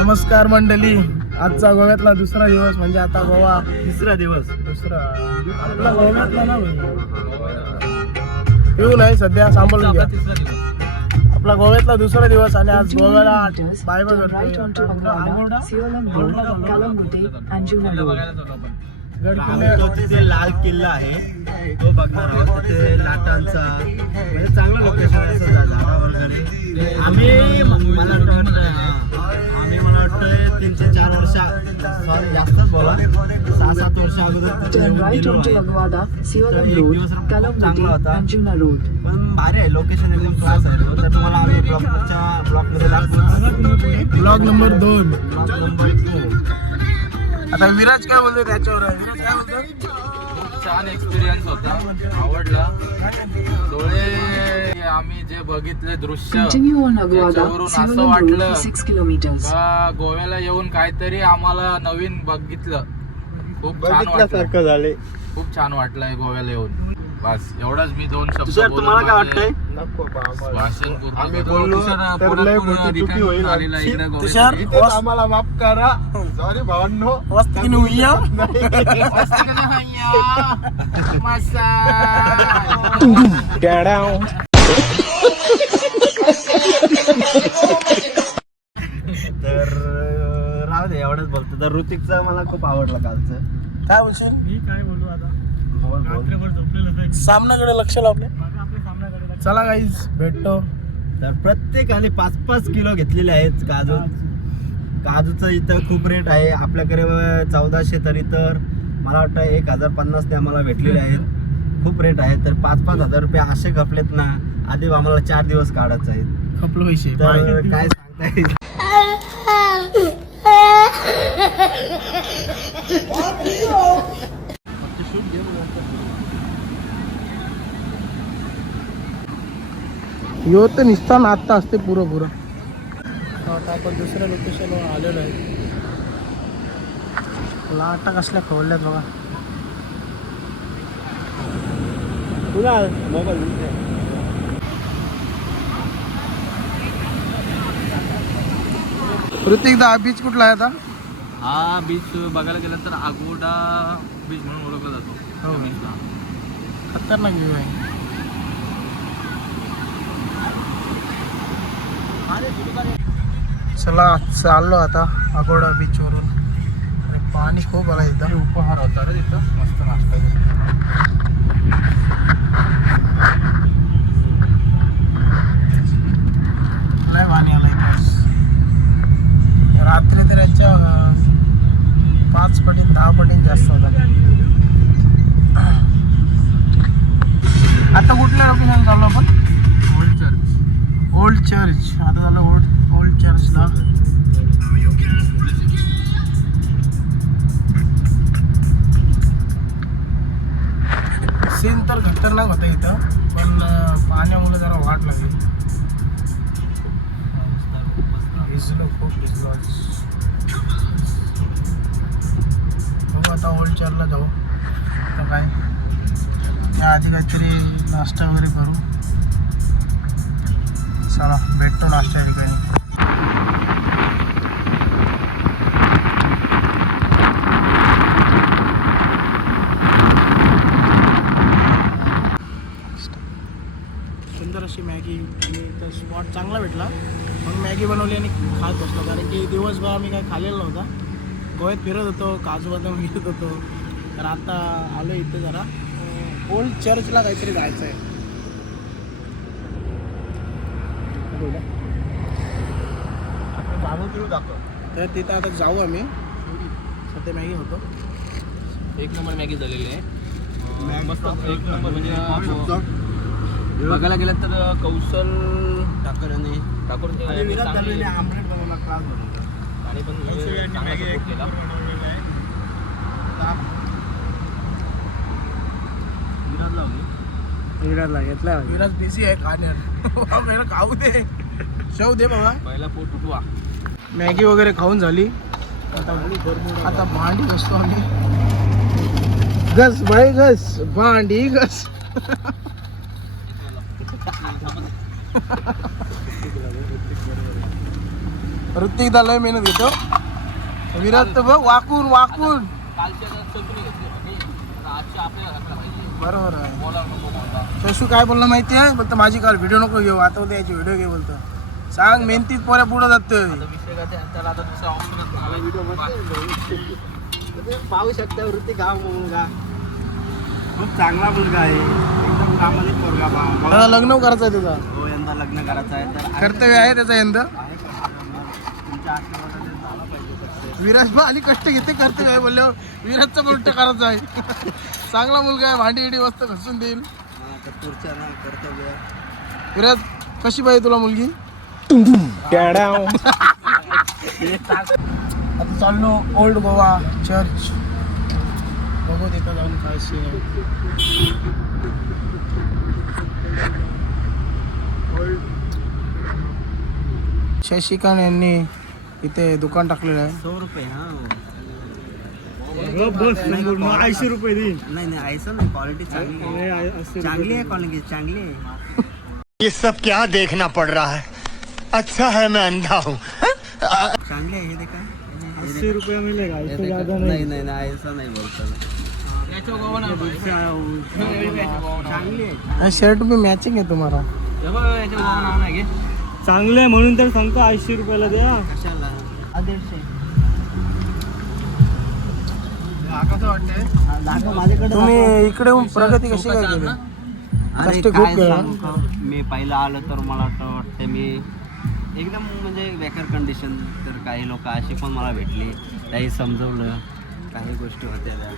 नमस्कार मंडळी, आजचा गोव्यातला दुसरा दिवस म्हणजे आता गोवा तिसरा दिवस आपला गोव्यातला ना पिऊ नाही सध्या सांभाळून घ्या. आपला गोव्यातला दुसरा दिवस आणि आज गोव्याला बाय बाय तिथे लाल किल्ला आहे तो बघणार आहोत. तिथे लाटांचा म्हणजे चांगलं लोकेशन आहे असं झाडा वगैरे. आम्ही मला वाटतंय 3 ते 4 वर्ष सॉरी जास्तच बोला 6-7 वर्ष अगोदर चांगला होता पण भारी आहे लोकेशन एकदम क्लास आहे. तर तुम्हाला आम्ही ब्लॉकमध्ये दाखवतो. Blog number 2. Block number 2. आता विराज काय बोलतोय त्याच्यावर. विराज काय बोलतो? छान एक्सपिरियन्स होता, आवडला. डोळे आम्ही जे बघितले दृश्य त्याच्यावरून असं वाटलं का गोव्याला येऊन काहीतरी आम्हाला नवीन बघितलं. खूप छान बघितल्यासारखं झाले. खूप छान वाटलंय गोव्याला येऊन. बस एवढंच मी 2 शब्द सर तुम्हाला काय वाटतंय? भाषण पूर्ण आम्ही करतो. बोललो तुषार तर परत लय पूर्ण मोठी चुकी return होईल. आलेला इकडे गोव्याला. तुषार इथेच आम्हाला माफ करा. सॉरी भावांनो. वस्ती न हुईया. तर राहू दे एवढंच बोलतो. तर ऋतिकचं मला खूप आवडलं कालचं. काय बोलशील? मी काय बोलू आता, बोल. रात्रभर झोपलेलं सामनाकडे लक्ष लावले. आपल्या सामन्याकडे चला गाईज भेटतो. तर प्रत्येकाने 5-5 किलो घेतलेले आहेत काजूचं इथं खूप रेट आहे. आपल्याकडे 1400 तरी तर मला वाटतं 1050 ने आम्हाला भेटलेले आहेत. खूप रेट आहे. तर 5-5 हजार रुपये असे खपलेत ना. आधी आम्हाला 4 दिवस काढायचे आहेत. खपलो पैसे. तर काय सांगताय? यो तर निस्तान आता असते पुरं. आता आपण दुसऱ्या लोकेशनवर आलेलो आहे. लाटा कसल्या खोलल्यात बघा. ऋतिक दा बीच कुठला आहे आता? हा बीच बघायला गेलं तर आगोडा बीच म्हणून ओळखला जातो. हो. त्या बीचला. खतरनाक व्ह्यू आहे. चला चाललो आता अगोडा बीच वरून. आणि पाणी खूप आला इथं. उपहार होता रे तिथं, मस्त नाश्ता केला. लय पाणी आलं इथं. रात्री तर याच्या 5 पटीने 10 पटीने जास्त होता. आता कुठल्या लोकेशन चाललो आपण? Old church. आता झालं ओल्ड चर्चला. सीन तर खतरनाक होता इथं, पण पाण्यामुळे जरा वाट लागली. खूप भिजलो आज. बघू आता ओल्ड चर्चला जाऊ. तर काय आधी काहीतरी नाश्ता वगैरे करू. चला भेटतो नाश्ता ठिकाणी. सुंदर अशी मॅगी आणि तर स्पॉट चांगला भेटला. मग मॅगी बनवली आणि खात बसलो, कारण की दिवसभर आम्ही काय खाल्लेलं नव्हता. गोव्यात फिरत होतो, काजू बदाम घेत होतो. तर आता आलो इथे जरा ओल्ड चर्चला काहीतरी जायचं आहे. तर तिथं आता जाऊ आम्ही. सध्या मॅगी होतो. 1 नंबर मॅगी झालेली आहे. मस्त 1 नंबर. म्हणजे बघायला गेलं तर कौशल ठाकर आणि ठाकूर आणि पण चांगला सपोर्ट केला. विराजला घेतला. विराज बिझी आहे खाण्यात. खाऊ दे, शेव दे बाबा. पहिला पोट उठवा. मॅगी वगैरे खाऊन झाली. आता भांडी घासतो आम्ही. घस भाई घस, भांडी घस. ऋतिक लय मेहनत घेतो. विराट तर बघ वाकून वाकून. कालच्या चौकणी घेतली होती. आता आजच्या आपल्याला घातला पाहिजे. बरोबर आहे. बॉलर नको बोलता. शशू काय बोलला माहिती आहे? बोलतो माझी काल व्हिडिओ नको घेऊ, आता उद्या याची व्हिडिओ घे बोलतो. सांग मेहनतीत पोऱ्या पुढे जातोय. आता विषय काय ते, त्याला आता दुसरा ऑप्शनच नाही. व्हिडिओ पाहू शकता ऋतिक हा मुलगा खूप चांगला मुलगा आहे. एकदम कामाने पोरगा त्याला लग्न करायचं आहे तुझा. हो यंदा लग्न करायचं आहे तर कर्तव्य आहे त्याचा यंदा. तुमच्या आशीर्वादाने झाला पाहिजे सक्सेस. विराज बा आणि कष्ट घेते कर्तव्य आहे बोलले. विराजचा पण उलट करायचा आहे. चांगला मुलगा आहे, भांडी इडी मस्त घसून देईल. तर पुढच्या ना कर्तव्य विराज कशी पाहिजे तुला मुलगी? आता चाललो ओल्ड गोवा चर्च. बघू तिथं जाऊन काय सीन आहे. शशिकांत यांनी इथे दुकान टाकलेलं आहे. 100 रुपये हा. बस 80 रुपये देईन. नाही नाही ऐसा नाही क्वालिटी चांगली आहे. चांगली आहे क्वालिटी चांगली आहे. ये सब क्या देखना पड़ रहा है? अच्छा है मैं अंधा हूँ. चांगली आहे हे देखा. 80 रुपये मिलेगा, हे इससे देखा. ज्यादा नाही नहीं. नाही नाही ऐसा नाही बोलता. याच्या गोवा नाही पाहिजे. चांगली आहे. शर्ट भी मॅचिंग आहे तुम्हाला. हे बघ, याच्या गोवा नाव नाही घे. चांगले म्हणून तर सांगतो 80 रुपयाला द्या. कशाला 150. कसं वाटतंय दाखव माझ्याकडे. तुम्ही इकडे येऊन प्रगती कशी काय केली? अरे कष्ट खूप काय केलं. सांगू का? मी पहिला आलो तर मला वाटतं मी एकदम म्हणजे बेकार कंडिशन. तर काही लोक अशी पण मला भेटली, काही समजवलं, काही गोष्टी होत्या त्या.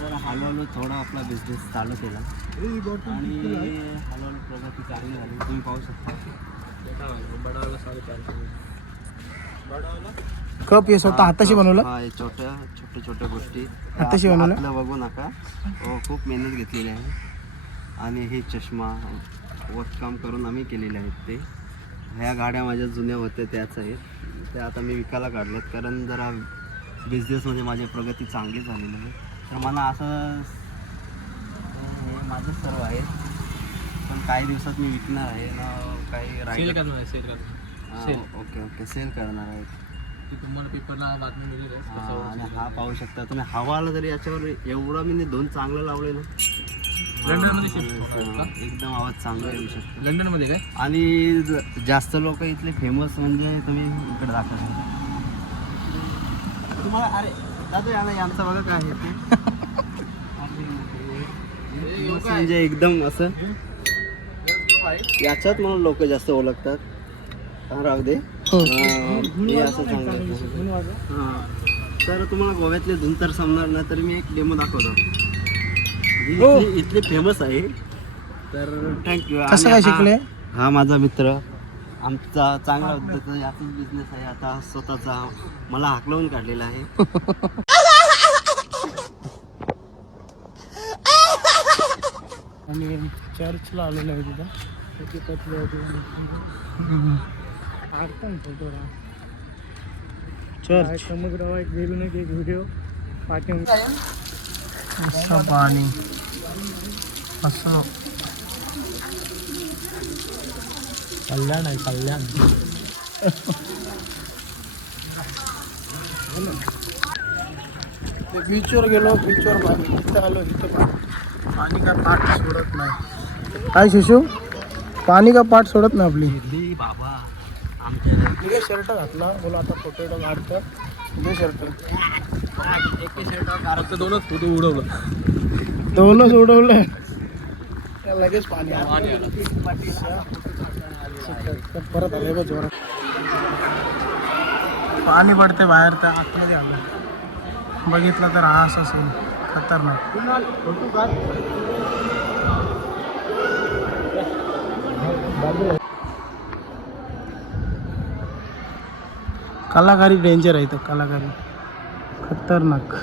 तर हळूहळू थोडा आपला बिझनेस चालू केला आणि हळूहळू प्रगती चांगली झाली. तुम्ही पाहू शकता. बडावाला 450. कप हे स्वतः हाताशी बनवलं. हा हे छोट्या छोट्या गोष्टी हाताशी बनवलं? आपलं बघू नका. हो खूप मेहनत घेतलेली आहे. आणि हे चष्मा वर्ककाम करून आम्ही केलेले आहेत. ते ह्या गाड्या माझ्या जुन्या होत्या त्याच आहेत. त्या आता मी विकायला काढल्यात कारण जरा बिझनेसमध्ये माझी प्रगती चांगली झालेली आहे. तर मला असं हे माझं सर्व आहे. पण काही दिवसात मी विकणार आहे ना. काही सेल राहील. करणार आहे, सेल करणार. ओके ओके सेल करणार आहे. ती तुम्हाला पेपरला बातमी मिळेल आहे. आणि हा पाहू शकता तुम्ही. हवा आला तरी याच्यावर एवढा मी दोन चांगलं लावले ना. लंडनमध्ये शिफ्ट होणार का? एकदम आवाज चांगला येऊ शकतो. लंडनमध्ये काय? आणि जास्त लोक इथले फेमस म्हणजे तुम्ही इकडे दाखवा तुम्हाला. अरे दादा यांचं बघा काय आहे. famous म्हणजे एकदम असं याच्यात मला लोक जास्त ओळखतात. हा राहू दे. हे असं चांगलं. हां तर तुम्हाला गोव्यातले धुन तर समजणार नाही. तर मी एक डेमो दाखवतो. इथले फेमस आहे. तर थँक्यू. कसं काय शिकले? हा माझा मित्र. आमचा चांगला उद्योग याचाच बिझनेस आहे. आता स्वतःचा मला हाकलवून काढलेला आहे. आणि चर्चला आलेलो आहे तिथं. चर्च समुद्र एक गेलो नाही एक व्हिडिओ पाठवून. असं पाणी असं कल्याण आहे कल्याण. बीचवर गेलो. बीचवर पाणी. इथं आलो. इथं पाणी का पाठ सोडत नाही. काय शिशू पाणी का पाठ सोडत नाही आपली. बाबा आमच्या तिथे शर्ट घातला. बोला आता पोटॅटो काढतं. तिथे शर्ट फक्त दोनच फोटो उडवलं. दोनच उडवलं. त्या लगेच पाणी आलं. परत आले बघ जोरात. पाणी पडते बाहेर. तर आतमध्ये आलं. बघितलं तर हा असं असेल खतरनाक. कलाकारी डेंजर आहे. तर कलाकारी खतरनाक.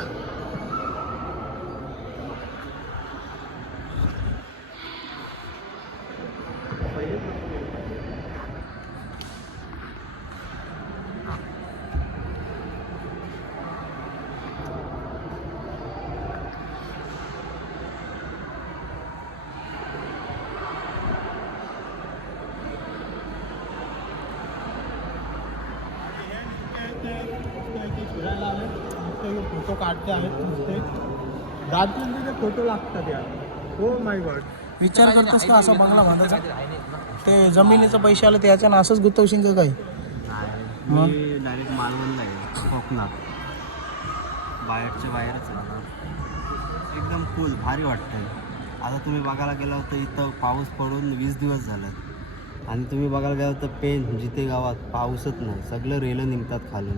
फोटो काढते आहेत नुसते रात्री फोटो लागतात यार. हो माय गॉड. विचार करतोस का असा बंगला बांधायचा? ते जमिनीचे पैसे आले त्याच्यानं असंच गुंतवशील का काही? मग? मी डायरेक्ट मालवणला आहे कोकणात, बाहेरच्या बाहेरच राहणार. एकदम कूल भारी वाटतंय. आता तुम्ही बघायला गेला तर इथं पाऊस पडून 20 दिवस झालेत आणि तुम्ही बघायला गेला तर पेन जिथे गावात पाऊसच नाही, सगळं रेलं निघतात खालून.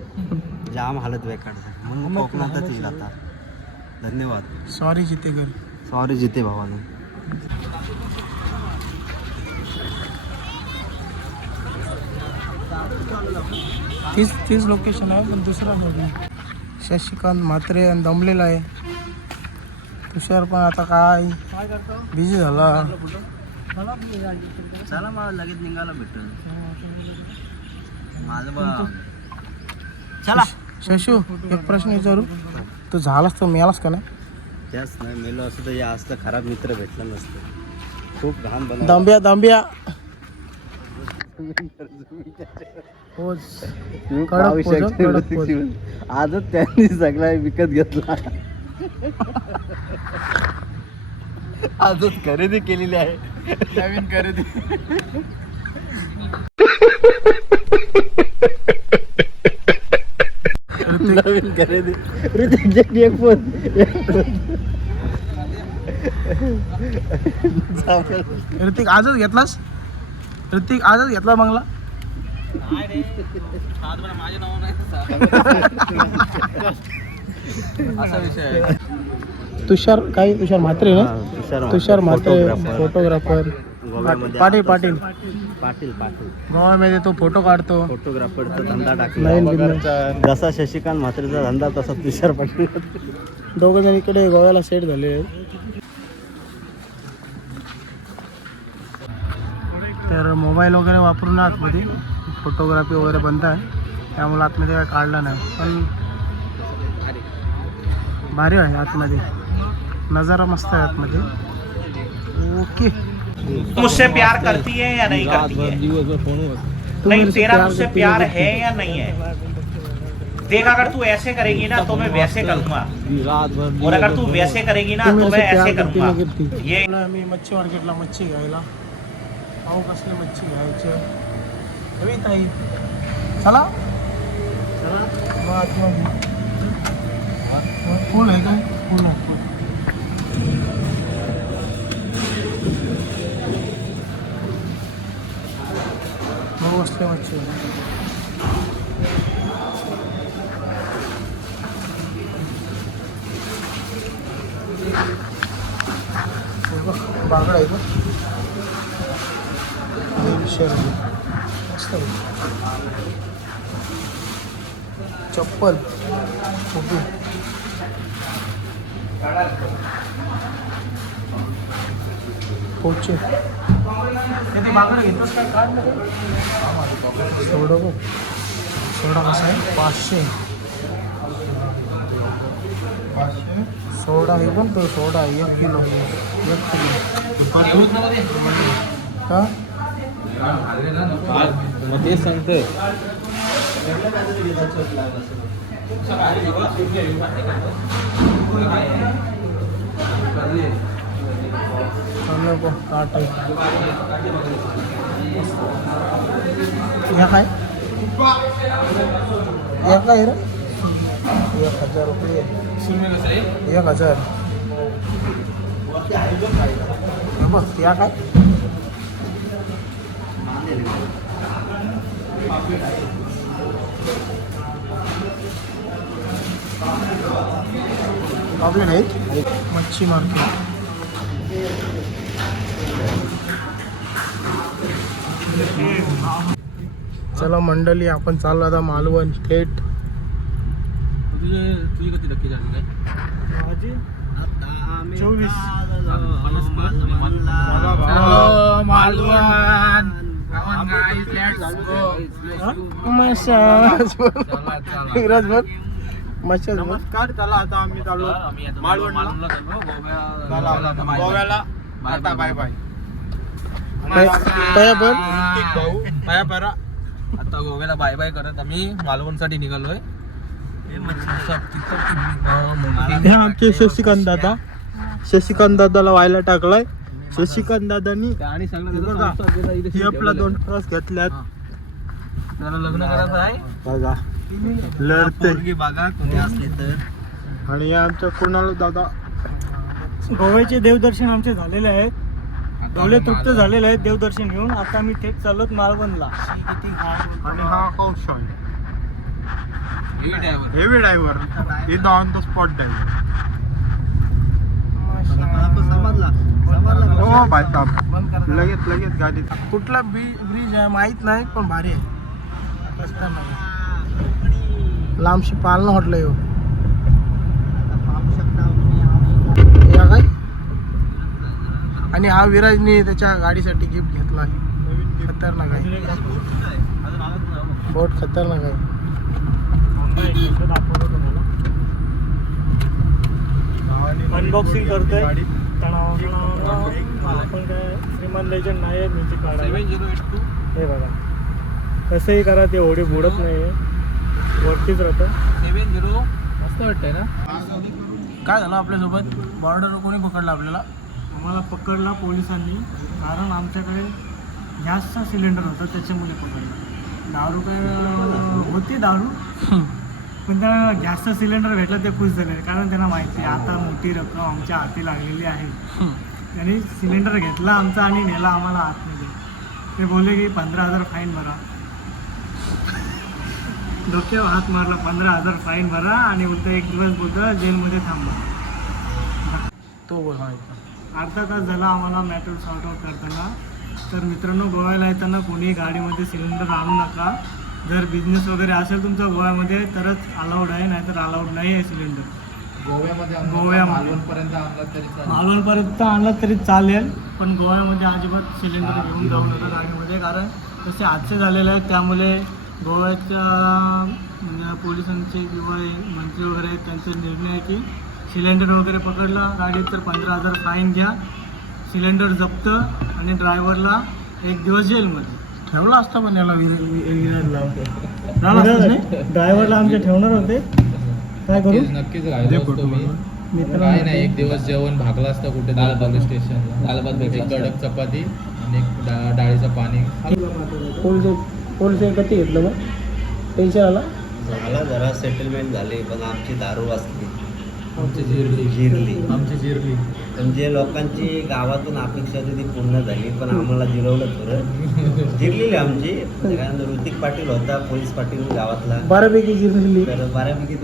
जाम हालत बेकार झाली म्हणून कोकणातच येईल आता. धन्यवाद. सॉरी जितेकर. सॉरी जिते भावानं. तीच लोकेशन आहे पण दुसरा नाही. शशिकांत म्हात्रे आणि दमलेला आहे. तुषार पण आता काय बिझी झाला. चला मला लगेच निघायला भेटेल माझं. चला शशू एक प्रश्न विचारू, तू झालास तर मिळालास का नाही? त्याच नाही मेलो असं तर या असलं खराब मित्र भेटला नसतं. खूप घाण बनव. दांबिया पोच. कडक पोच, कडक पोच. आजच त्यांनी सगळा विकत घेतला. आजच खरेदी केलेली आहे, नवीन खरेदी. नवीन खरेदी. ऋतिक एक फोन. ऋतिक आजच घेतलास? ऋतिक आजच घेतला बंगला? माझ्या नाव नाही असा विषय आहे. तुषार म्हात्रे ना? तुषार म्हात्रे फोटोग्राफर. पाटील गोव्यामध्ये तो फोटो काढतो. फोटोग्राफरचा धंदा टाकला. नवीन business. जसा शशिकांत म्हात्रेचा धंदा तसा तुषार पाटील. दोघं जण इकडे गोव्याला सेट झाले. तर मोबाईल वगैरे वापरून आतमध्ये फोटोग्राफी वगैरे बंद आहे, त्यामुळे आतमध्ये काय काढला नाही. पण भारी आहे आतमध्ये, नजारा मस्त आहे आतमध्ये. ओके. मुझसे प्यार करती है या नहीं करती है? नहीं, तेरा मुझसे प्यार है या नहीं है? देख, अगर तू ऐसे करेगी ना तो मैं वैसे करूँगा, और अगर तू वैसे करेगी ना तो मैं ऐसे करूँगा. ये मी मच्छी मार्केटला मच्छी घ्यायला. पाहू कसली मच्छी घ्यायची हवी ताई. चला मग आतमध्ये. फुल आहे काय? फुल आहे. भाऊ असले मच्छी. बागड आहे का? 150 रुपये. मस्त आहे. चप्पल टोपी. पोचे ते बागड घेतलंस काय? काढ ना. सोडा बघ, सोडा कसा आहे? 500. सोडा आहे पण तो सोडा 1 किलो. 1 किलो का? मग तेच सांगतोय. टाटा या काय? या काय रे? 1000 रुपये. 1000. बघ या काय? प्रॉब्लेम आहे. मच्छी मार्केट. चला मंडळी, आपण चाललो आता मालवण थेट. तुझी किती नक्की झाली काय? 24. Massage massage. नमस्कार. चला आता आम्ही चाललो मालवणला. गोव्याला. आता बाय बाय. आता गोव्याला बाय बाय करत आम्ही मालवणसाठी निघालोय. हे आमचे शशिकांत दादा, शशिकांत दादाला व्हायला टाकलाय. शशिकांत दादानी आणि सगळं हे आपला 2 क्रॉस घेतल्यात. त्याला लग्न करायचं आहे. बघा लढते. पोरगी बघा कोणी असले तर. आणि हे आमच्या कुणाल दादा. गोव्याचे देवदर्शन आमचे झालेले आहेत. डोळे तृप्त झालेले आहेत देवदर्शन घेऊन. आता आम्ही थेट चाललोत मालवणला. आणि हा Kaushal heavy driver in on the spot driver. समजला हो भाई साहब, लगेच गाडी. कुठला ब्रिज आहे माहित नाही पण भारी आहे. रस्ता नाही लांबशी पालना हॉटल येऊ या काय. आणि हा विराजने त्याच्या गाडीसाठी गिफ्ट घेतला आहे. खतरनाक आहे बोट, खतरनाक आहे. अनबॉक्सिंग करतोय. आपण काय श्रीमान लेजंड नाही आहे म्युझिक काढायला. 7082 हे बघा कसंही करा ते होडी बुडत नाही आहे, वरतीच राहतं. 70 मस्त वाटतंय ना. काय झालं आपल्यासोबत? बॉर्डर कोणी पकडलं आपल्याला? आम्हाला पकडला पोलिसांनी, कारण आमच्याकडे गॅसचा सिलेंडर होता त्याच्यामुळे पकडला. दारू काय होती दारू, पण त्यांना गॅसचा सिलेंडर भेटला ते खुश झाले, कारण त्यांना माहिती आहे आता मोठी रक्कम आमच्या हाती लागलेली आहे. त्यांनी सिलेंडर घेतला आमचा आणि नेला आम्हाला आतमध्ये. ते बोलले की 15,000 फाईन भरा. डोक्यावर हात मारला, 15,000 फाईन भरा आणि उलट 1 दिवस बोलतो जेलमध्ये थांबा. तो बोल. अर्धा तास झाला आम्हाला मॅटर सॉर्ट आउट करताना. तर मित्रांनो, गोव्याला येताना कोणी गाडीमध्ये सिलेंडर आणू नका. जर बिझनेस वगैरे असेल तुमचा गोव्यामध्ये तरच अलाउड आहे, नाहीतर अलाउड नाही आहे सिलेंडर गोव्यामध्ये. मालवणपर्यंत आणला तरी चालेल, पण गोव्यामध्ये अजिबात सिलेंडर घेऊन जाऊ नका गाडीमध्ये, कारण तसे हादसे झालेले आहेत. त्यामुळे गोव्याच्या पोलिसांचे किंवा मंत्री वगैरे आहेत त्यांचा निर्णय आहे की सिलेंडर वगैरे पकडला गाडीत तर 15,000 फाईन घ्या, सिलेंडर जप्त आणि ड्रायव्हरला 1 दिवस जेलमध्ये. ठेवला असता पण याला ड्रायव्हरला आमचे ठेवणार होते. काय करू? नक्कीच राहिलो असतो मी. काय नाही, 1 दिवस जेवण भागला असतं कुठे पोलीस स्टेशनला. दाल भात भेटली, कडक चपाती आणि एक डाळीचं पाणी. पोलिस कधी घेतलं मग? टेन्शन आला? झाला जरा सेटलमेंट झाली, पण आमची दारू असली आमची जिरली. पण जे लोकांची गावातून अपेक्षा होती ती पूर्ण झाली, पण आम्हाला जिरवलं थोडं. जिरलेली आमची, कारण ऋतिक पाटील होता पोलीस पाटील गावातला, बऱ्यापैकी जिरलेली. तर बऱ्यापैकी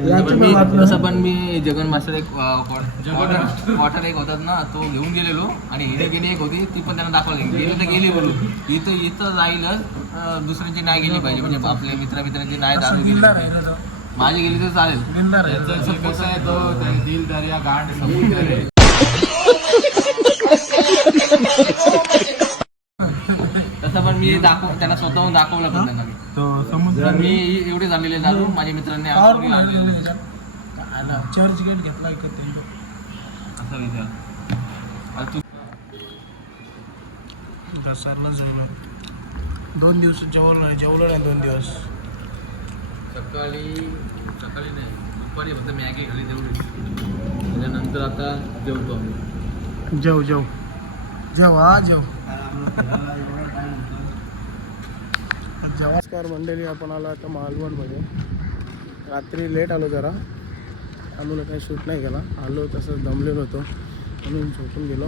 तसं पण मी जगन मास्टर एक वॉटर एक होतात ना, तो घेऊन गेलेलो आणि हिने गेली एक होती ती पण त्यांना दाखवली. गेली तर गेली बोलू, इथं जाईलच, दुसऱ्यांची नाही गेली पाहिजे, म्हणजे आपल्या मित्रांची नाही दारू गेली पाहिजे. माझी गेली तर चालेल. कसं आहे तो दिल दर्या गांड समुद्र आहे. तसं पण मी त्यांना स्वतःहून दाखवलं पण त्यांना मी एवढे झालेले दारू माझ्या मित्रांनी चर्च गेट घेतला एकत्र असा विचार. घसरलं जेवलं 2 दिवस जेवलं नाही 2 दिवस. सकाळी नाही, दुपारी फक्त मॅगी खाली तेवढी. त्याच्यानंतर आता जेवतो आम्ही. जेव नमस्कार मंडळी, आपण आलो आता मालवणमध्ये. रात्री लेट आलो जरा, त्यामुळे काही शूट नाही केला. आलो तसंच दमलेलो होतो म्हणून झोपून गेलो.